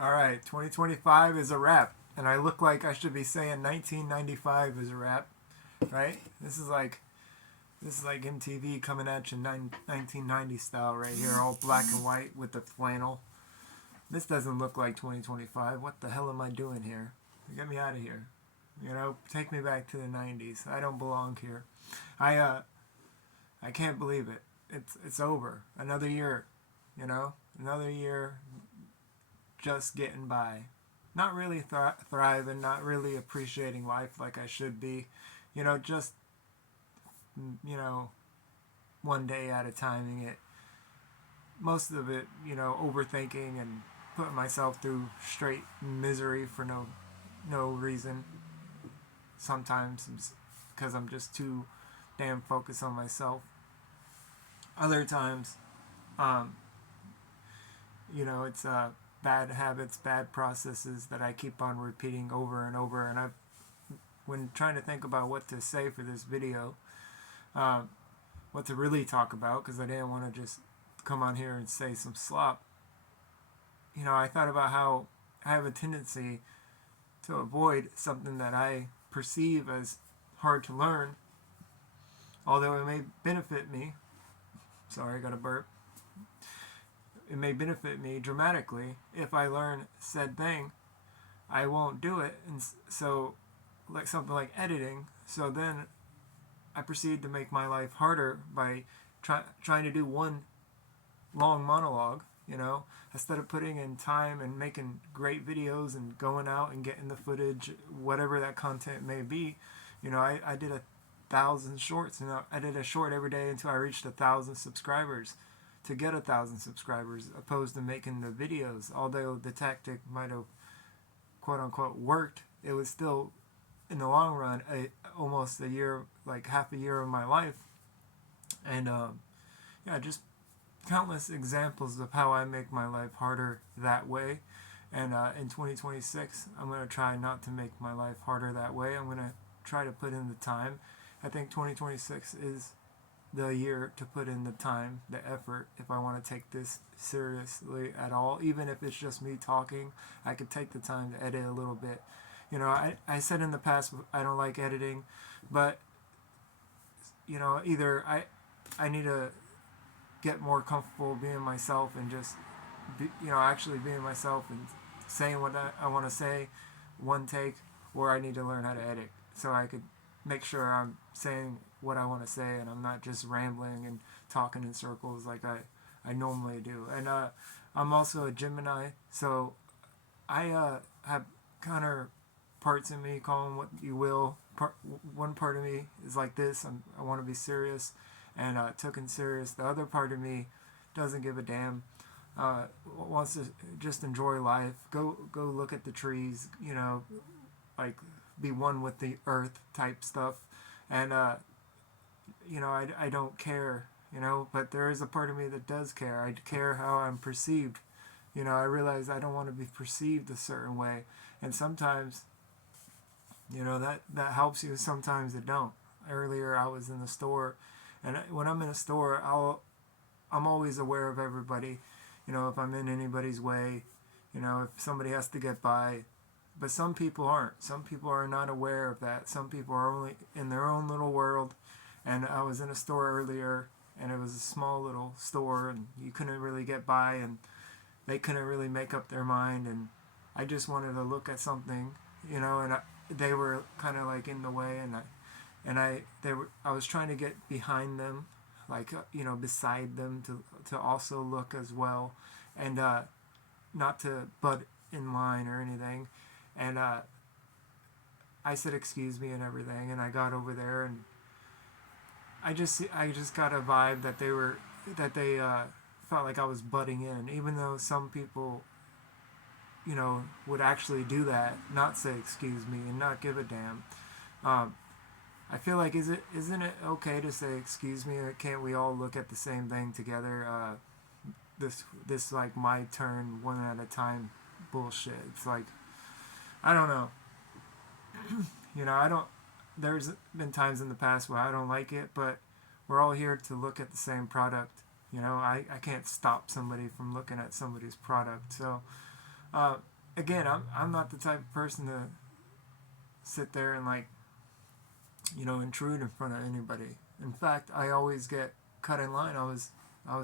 Alright, 2025 is a wrap. And I look like I should be saying 1995 is a wrap, right? This is like MTV coming at you 1990 style right here, all black and white with the flannel. This doesn't look like 2025. What the hell am I doing here? Get me out of here. Take me back to the 90s. I don't belong here. I can't believe it. It's over. Another year, another year just getting by. Not really thriving, not really appreciating life like I should be. Just, you know, one day at a time. Most of it, overthinking and putting myself through straight misery for no reason. Sometimes because I'm just too damn focused on myself. Other times, um, it's bad habits, bad processes that I keep on repeating over and over. And when trying to think about what to say for this video, um, what to really talk about, because I didn't want to just come on here and say some slop. I thought about how I have a tendency to avoid something that I perceive as hard to learn, although it may benefit me. Sorry, I got a burp. It may benefit me dramatically if I learn said thing. I won't do it, and so like something like editing. So then I proceed to make my life harder by trying to do one long monologue. Instead of putting in time and making great videos and going out and getting the footage, whatever that content may be. I did 1,000 shorts. I did a short every day until I reached 1,000 subscribers. To get 1,000 subscribers, opposed to making the videos, although the tactic might have quote unquote worked, it was still in the long run almost a year, like half a year of my life. And yeah, just countless examples of how I make my life harder that way. And in 2026, I'm going to try not to make my life harder that way. I'm going to try to put in the time. I think 2026 is the year to put in the time, the effort, if I want to take this seriously at all. Even if it's just me talking, I could take the time to edit a little bit. I said in the past I don't like editing, but either I need to get more comfortable being myself and just actually being myself and saying what I want to say, one take, or I need to learn how to edit so I could make sure I'm saying what I want to say and I'm not just rambling and talking in circles like I normally do. And I'm also a Gemini, so I have counterparts in me, call them what you will. One part of me is like this, I want to be serious and taken serious. The other part of me doesn't give a damn, wants to just enjoy life, go look at the trees, like be one with the earth type stuff. And I don't care, but there is a part of me that does care. I care how I'm perceived. I realize I don't want to be perceived a certain way, and sometimes that helps you, sometimes it don't. Earlier I was in the store, and when I'm in a store, I'm always aware of everybody. If I'm in anybody's way, if somebody has to get by. But some people aren't. Some people are not aware of that. Some people are only in their own little world. And I was in a store earlier, and it was a small little store, and you couldn't really get by, and they couldn't really make up their mind. And I just wanted to look at something, and they were kind of like in the way, I was trying to get behind them, like beside them to also look as well, and not to butt in line or anything. And I said excuse me and everything, and I got over there, and I just got a vibe that they felt like I was butting in, even though some people would actually do that, not say excuse me and not give a damn. I feel like isn't it okay to say excuse me? Or can't we all look at the same thing together? This like my turn one at a time bullshit. It's like, I don't know. I don't. There's been times in the past where I don't like it, but we're all here to look at the same product. I can't stop somebody from looking at somebody's product. So Uh, Again, I'm not the type of person to sit there and like, intrude in front of anybody. In fact, I always get cut in line. I was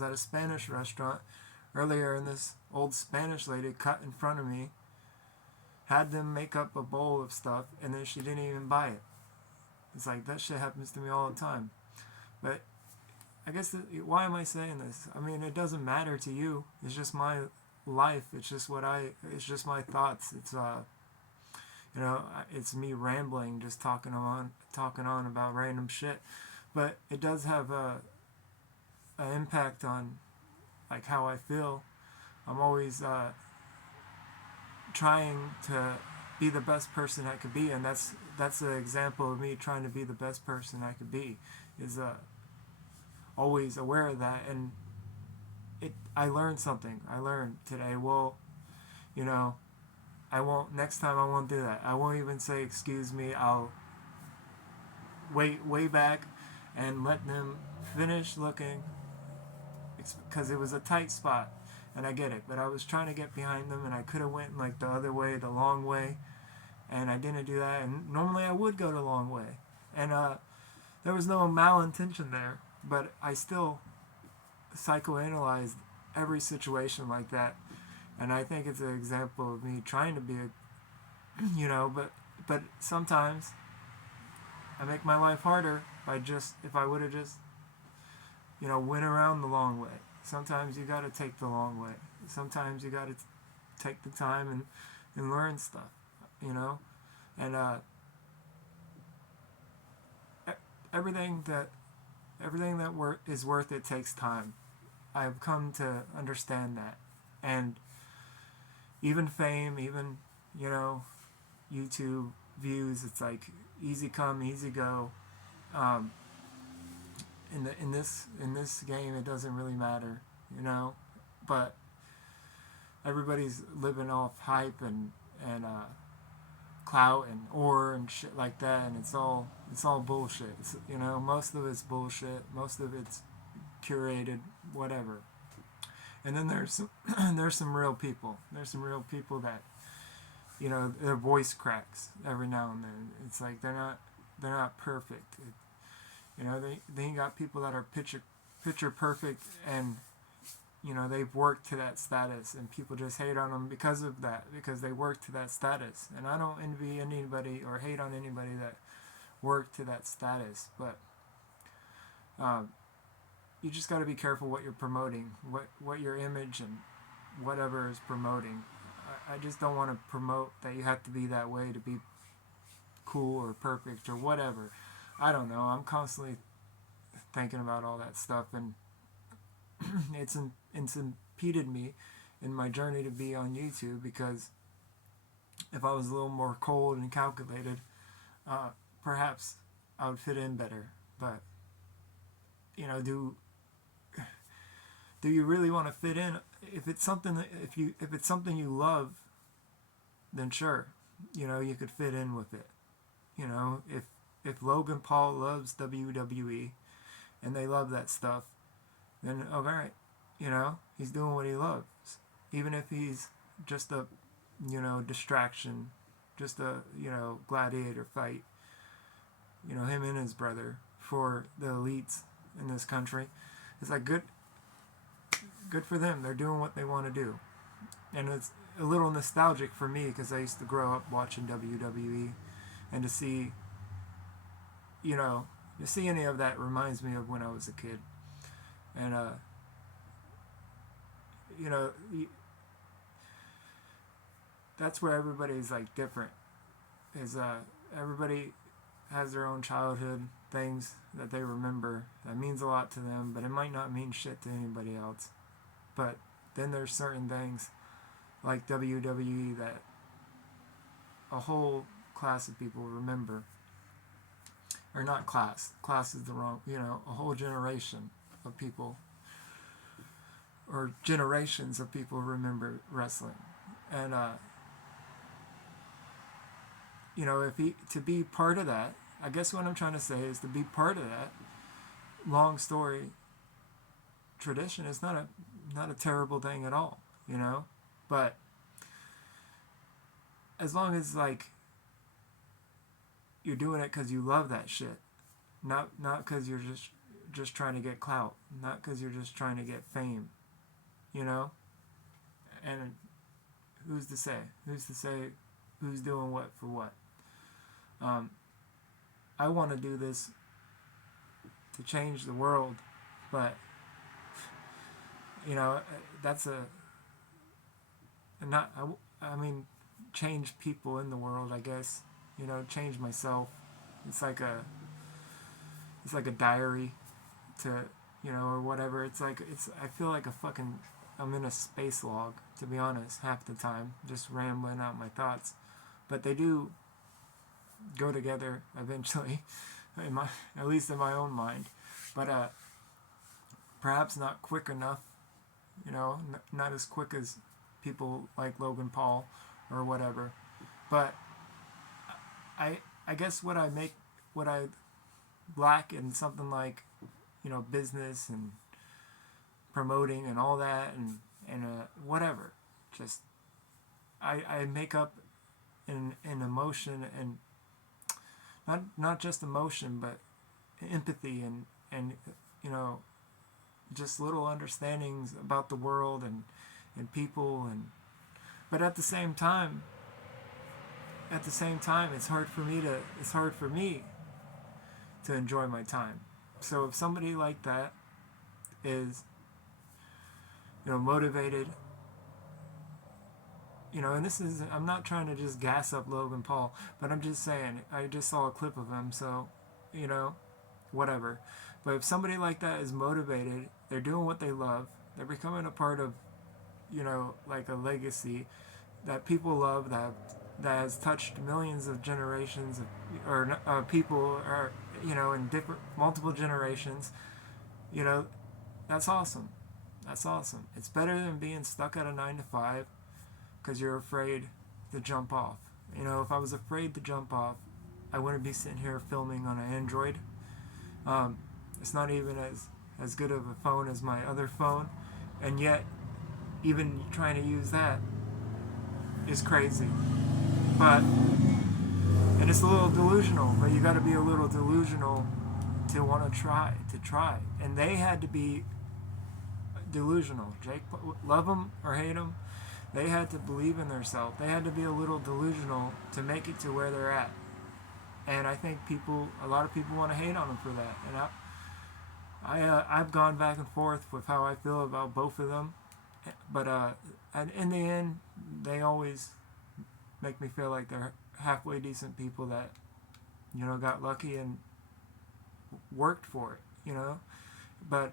at a Spanish restaurant earlier, and this old Spanish lady cut in front of me, had them make up a bowl of stuff, and then she didn't even buy it. It's like that shit happens to me all the time. But I guess why am I saying this? I mean, it doesn't matter to you. It's just my life. It's just It's just my thoughts. It's me rambling, just talking on about random shit. But it does have an impact on like how I feel. I'm always trying to be the best person I could be, and that's an example of me trying to be the best person I could be. Is always aware of that, and I learned something. I learned today. Well, you know, I won't. Next time I won't do that. I won't even say excuse me. I'll wait way back and let them finish looking, because it was a tight spot, and I get it. But I was trying to get behind them, and I could have went like the other way, the long way, and I didn't do that. And normally I would go the long way, and there was no malintention there, but I still psychoanalyzed every situation like that, and I think it's an example of me trying to be but sometimes I make my life harder by if I would have just went around the long way. Sometimes you got to take the long way. Sometimes you got to take the time and learn stuff, and everything that is worth it takes time. I've come to understand that, and even fame, even YouTube views, it's like easy come, easy go. In this game, it doesn't really matter, but everybody's living off hype and clout and ore and shit like that, and it's all bullshit. Most of it's bullshit. Most of it's curated, whatever. And then there's some real people. There's some real people that their voice cracks every now and then. It's like they're not perfect. They got people that are picture perfect, and they've worked to that status, and people just hate on them because of that, because they work to that status. And I don't envy anybody or hate on anybody that worked to that status, but you just got to be careful what you're promoting, what your image and whatever is promoting. I just don't want to promote that you have to be that way to be cool or perfect or whatever. I don't know. I'm constantly thinking about all that stuff, and it's impeded me in my journey to be on YouTube, because if I was a little more cold and calculated, perhaps I would fit in better. But do you really want to fit in? If it's something you love, then sure, you could fit in with it. If Logan Paul loves WWE and they love that stuff, then alright, he's doing what he loves, even if he's just a distraction, just a gladiator fight, him and his brother for the elites in this country. It's like good for them. They're doing what they want to do, and it's a little nostalgic for me, because I used to grow up watching WWE, and to see any of that reminds me of when I was a kid. And that's where everybody's like different, is everybody has their own childhood things that they remember that means a lot to them, but it might not mean shit to anybody else. But then there's certain things like WWE that a whole class of people remember. Or not class is the wrong, a whole generation of people, or generations of people remember wrestling. And to be part of that, I guess what I'm trying to say is, to be part of that long story tradition is not a terrible thing at all, but as long as like you're doing it because you love that shit, not because you're just trying to get clout, not because you're just trying to get fame, you know. And who's to say? Who's to say who's doing what for what? I want to do this to change the world, but you know, that's a not. I mean, change people in the world, I guess. You know, change myself. It's like a diary to, you know, or whatever. I feel like I'm in a space log, to be honest, half the time, just rambling out my thoughts. But they do go together eventually, at least in my own mind. But perhaps not quick enough, you know, not as quick as people like Logan Paul or whatever. But I guess what I lack in something like, you know, business and promoting and all that and whatever, just I make up in emotion, and not just emotion, but empathy and you know, just little understandings about the world and people, but at the same time it's hard for me to enjoy my time. So if somebody like that is, you know, motivated, you know, and I'm not trying to just gas up Logan Paul, but I'm just saying, I just saw a clip of him, so, you know, whatever. But if somebody like that is motivated, they're doing what they love, they're becoming a part of, you know, like a legacy that people love, that has touched millions of generations or people, or, you know, in multiple generations, you know, that's awesome. That's awesome. It's better than being stuck at a 9 to 5 because you're afraid to jump off. You know, if I was afraid to jump off, I wouldn't be sitting here filming on an Android. It's not even as good of a phone as my other phone, and yet even trying to use that is crazy. And it's a little delusional, but you got to be a little delusional to want to try. And they had to be delusional. Jake, love them or hate them, they had to believe in themselves. They had to be a little delusional to make it to where they're at. And I think a lot of people want to hate on them for that. And I've gone back and forth with how I feel about both of them. But and in the end, they always make me feel like they're halfway decent people that, you know, got lucky and worked for it, you know. But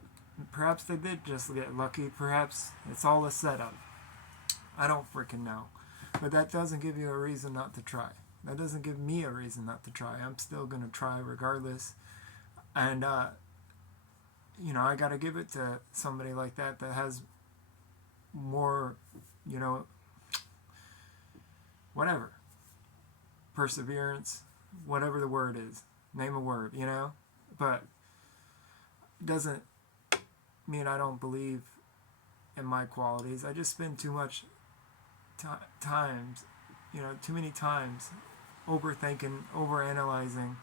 perhaps they did just get lucky. Perhaps it's all a setup. I don't freaking know. But that doesn't give you a reason not to try. That doesn't give me a reason not to try. I'm still going to try regardless. And, you know, I got to give it to somebody like that has more, you know, whatever. Perseverance, whatever the word is. Name a word, you know? But it doesn't mean I don't believe in my qualities. I just spend too much too many times overthinking, overanalyzing,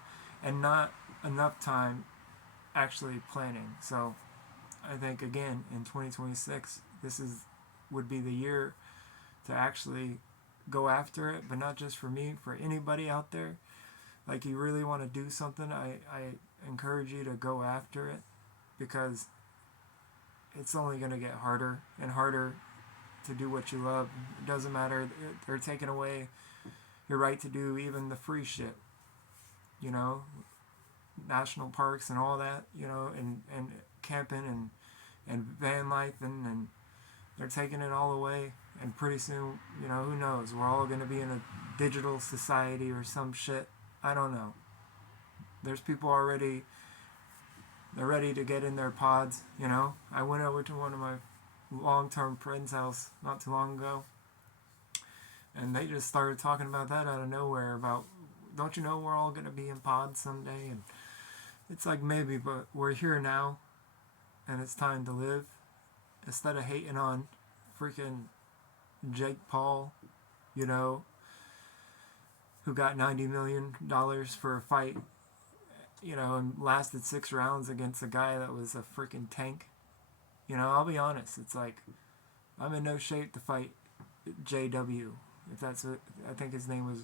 and not enough time actually planning. So I think, again, in 2026, would be the year to actually go after it, but not just for me, for anybody out there. Like, you really want to do something, I encourage you to go after it, because it's only going to get harder and harder to do what you love. It doesn't matter. They're taking away your right to do even the free shit, you know, national parks and all that, you know, and camping and van life, and they're taking it all away. And pretty soon, you know, who knows, we're all going to be in a digital society or some shit. I don't know. There's people already, they're ready to get in their pods, you know. I went over to one of my long-term friend's house not too long ago, and they just started talking about that out of nowhere, about, don't you know we're all going to be in pods someday? And it's like, maybe, but we're here now, and it's time to live. Instead of hating on freaking Jake Paul, you know, who got $90 million for a fight, you know, and lasted 6 rounds against a guy that was a freaking tank. You know, I'll be honest. It's like, I'm in no shape to fight JW. If that's what, I think his name was,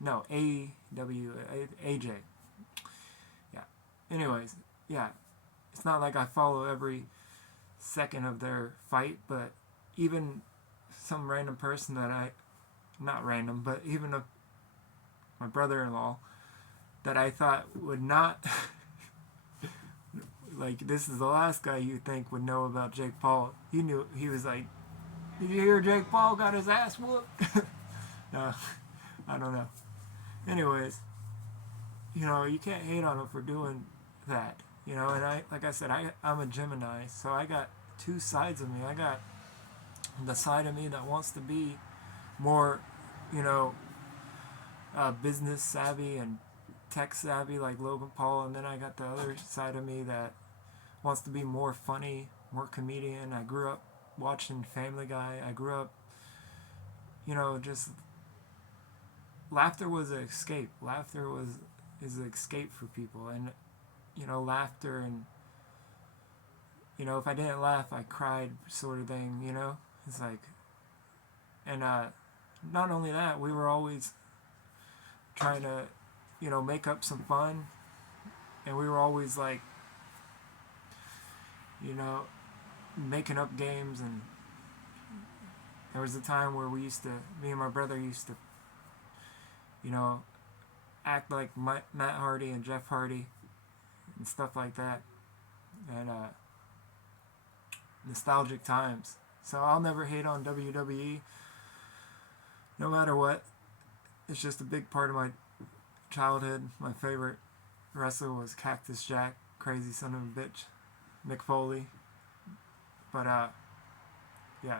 no, AJ. Yeah. Anyways, yeah. It's not like I follow every second of their fight, but even some random person that not random, but even my brother-in-law that I thought would not, like, this is the last guy you think would know about Jake Paul. He knew. He was like, did you hear Jake Paul got his ass whooped? No, I don't know. Anyways, you know, you can't hate on him for doing that. You know, and like I said, I'm a Gemini, so I got two sides of me. I got the side of me that wants to be more, you know, business savvy and tech savvy like Logan Paul, and then I got the other side of me that wants to be more funny, more comedian. I grew up watching Family Guy. I grew up, you know, just laughter was an escape. Laughter is an escape for people, and you know, laughter, and you know, if I didn't laugh, I cried, sort of thing. You know, it's like, and not only that, we were always trying to, you know, make up some fun, and we were always like, you know, making up games. And there was a time where me and my brother used to, you know, act like Matt Hardy and Jeff Hardy and stuff like that, and nostalgic times. So I'll never hate on WWE, no matter what. It's just a big part of my childhood. My favorite wrestler was Cactus Jack, crazy son of a bitch, Mick Foley. But yeah,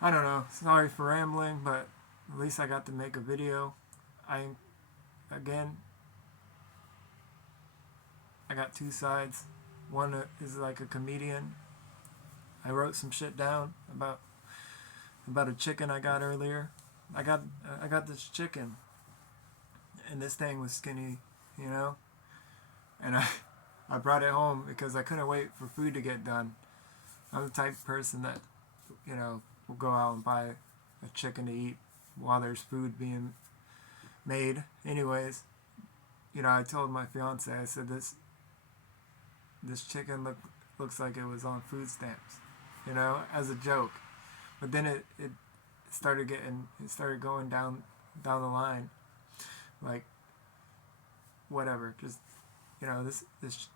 I don't know. Sorry for rambling, but at least I got to make a video. I got two sides. One is like a comedian. I wrote some shit down about a chicken I got earlier. I got this chicken, and this thing was skinny, you know, and I brought it home because I couldn't wait for food to get done. I'm the type of person that, you know, will go out and buy a chicken to eat while there's food being made. Anyways, you know, I told my fiance, I said, this chicken looks like it was on food stamps, you know, as a joke. But then it started going down the line, like, whatever, just, you know, this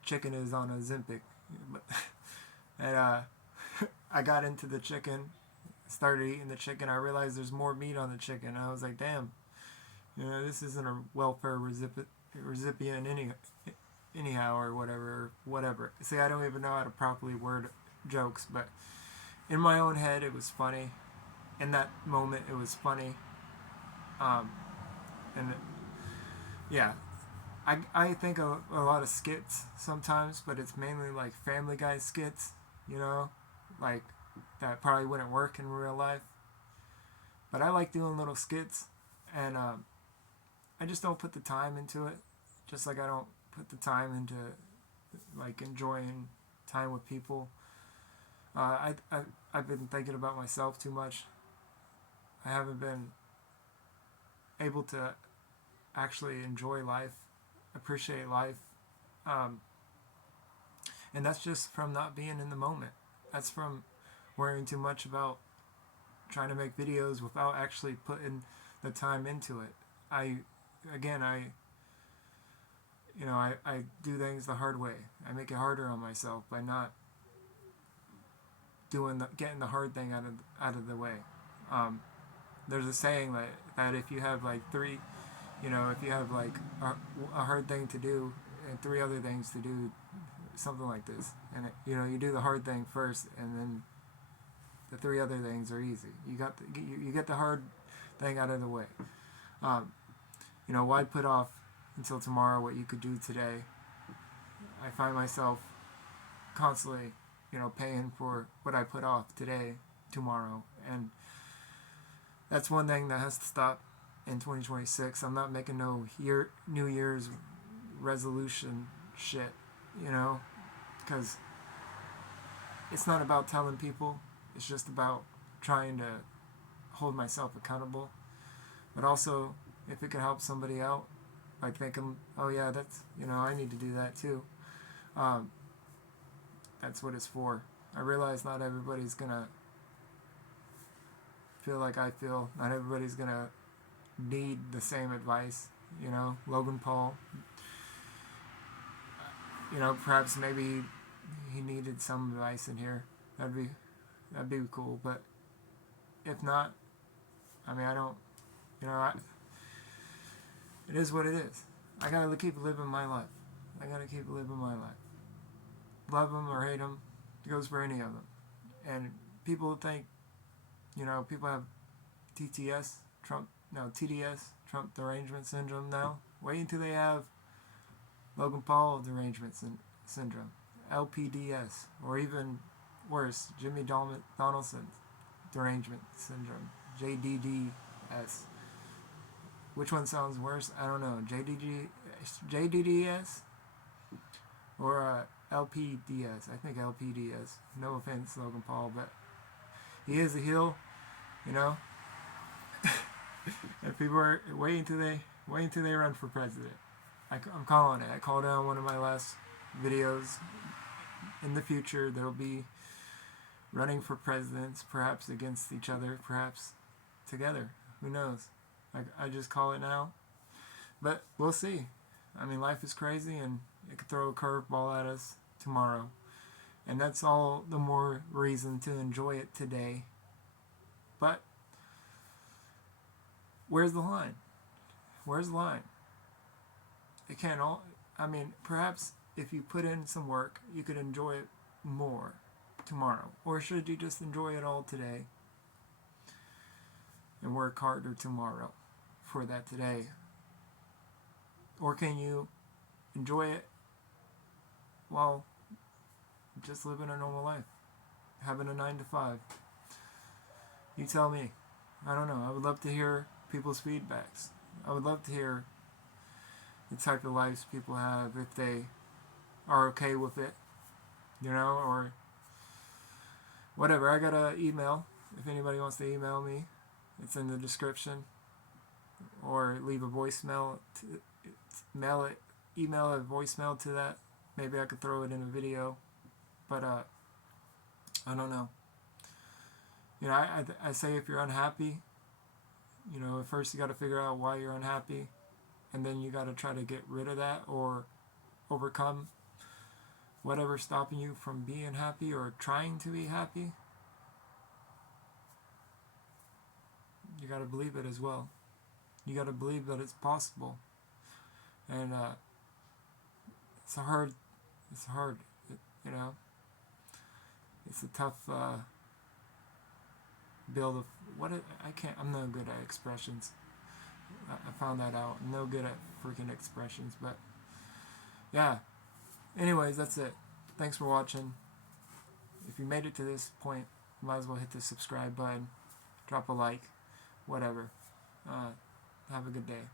chicken is on Ozempic. And I got into the chicken, started eating the chicken. I realized there's more meat on the chicken. I was like, damn, you know, this isn't a welfare recipient anyhow, or whatever. See, I don't even know how to properly word jokes, but in my own head, it was funny. In that moment, it was funny. And yeah, I think a lot of skits sometimes, but it's mainly like Family Guy skits, you know, like that probably wouldn't work in real life. But I like doing little skits, and I just don't put the time into it, just like I don't put the time into like enjoying time with people. I've been thinking about myself too much. I haven't been able to actually enjoy life, appreciate life, and that's just from not being in the moment. That's from worrying too much about trying to make videos without actually putting the time into it. I do things the hard way. I make it harder on myself by not getting the hard thing out of the way. There's a saying that if you have like three, you know, if you have like a hard thing to do and three other things to do, something like this, and you know, you do the hard thing first, and then the three other things are easy. You get the hard thing out of the way. You know, why put off until tomorrow what you could do today? I find myself constantly, you know, paying for what I put off tomorrow, and that's one thing that has to stop. in 2026. I'm not making no New Year's resolution shit, you know, because it's not about telling people. It's just about trying to hold myself accountable. But also, if it can help somebody out, like thinking, oh yeah, that's, you know, I need to do that too. That's what it's for. I realize not everybody's gonna feel like I feel. Not everybody's gonna need the same advice. You know, Logan Paul. You know, perhaps maybe he needed some advice in here. That'd be cool. But if not, I mean, I don't. You know, it is what it is. I gotta keep living my life. I gotta keep living my life. Love them or hate them, it goes for any of them. And people think, you know, people have TDS, Trump derangement syndrome now. Wait until they have Logan Paul derangement syndrome, LPDS, or even worse, Jimmy Donaldson derangement syndrome, JDDS. Which one sounds worse? I don't know. JDDS or LPDS. I think LPDS. No offense, Logan Paul, but he is a heel, you know. And people are waiting till they run for president. I'm calling it. I called out one of my last videos. In the future, they'll be running for presidents, perhaps against each other, perhaps together. Who knows? I just call it now. But we'll see. I mean, life is crazy, and it could throw a curveball at us tomorrow. And that's all the more reason to enjoy it today. But where's the line? Where's the line? It can't all... I mean, perhaps if you put in some work, you could enjoy it more tomorrow. Or should you just enjoy it all today and work harder tomorrow for that today? Or can you enjoy it while just living a normal life, having a 9 to 5? You tell me. I don't know. I would love to hear people's feedbacks. I would love to hear the type of lives people have, if they are okay with it, you know, or whatever. I got an email. If anybody wants to email me, it's in the description. Or leave a voicemail, email a voicemail to that. Maybe I could throw it in a video. But I don't know. You know, I say if you're unhappy, you know, at first you got to figure out why you're unhappy, and then you got to try to get rid of that or overcome whatever's stopping you from being happy or trying to be happy. You got to believe it as well. You got to believe that it's possible. And it's hard, you know. It's a tough build of I'm no good at expressions. I found that out. I'm no good at freaking expressions, but yeah. Anyways, that's it. Thanks for watching. If you made it to this point, you might as well hit the subscribe button, drop a like, whatever. Have a good day.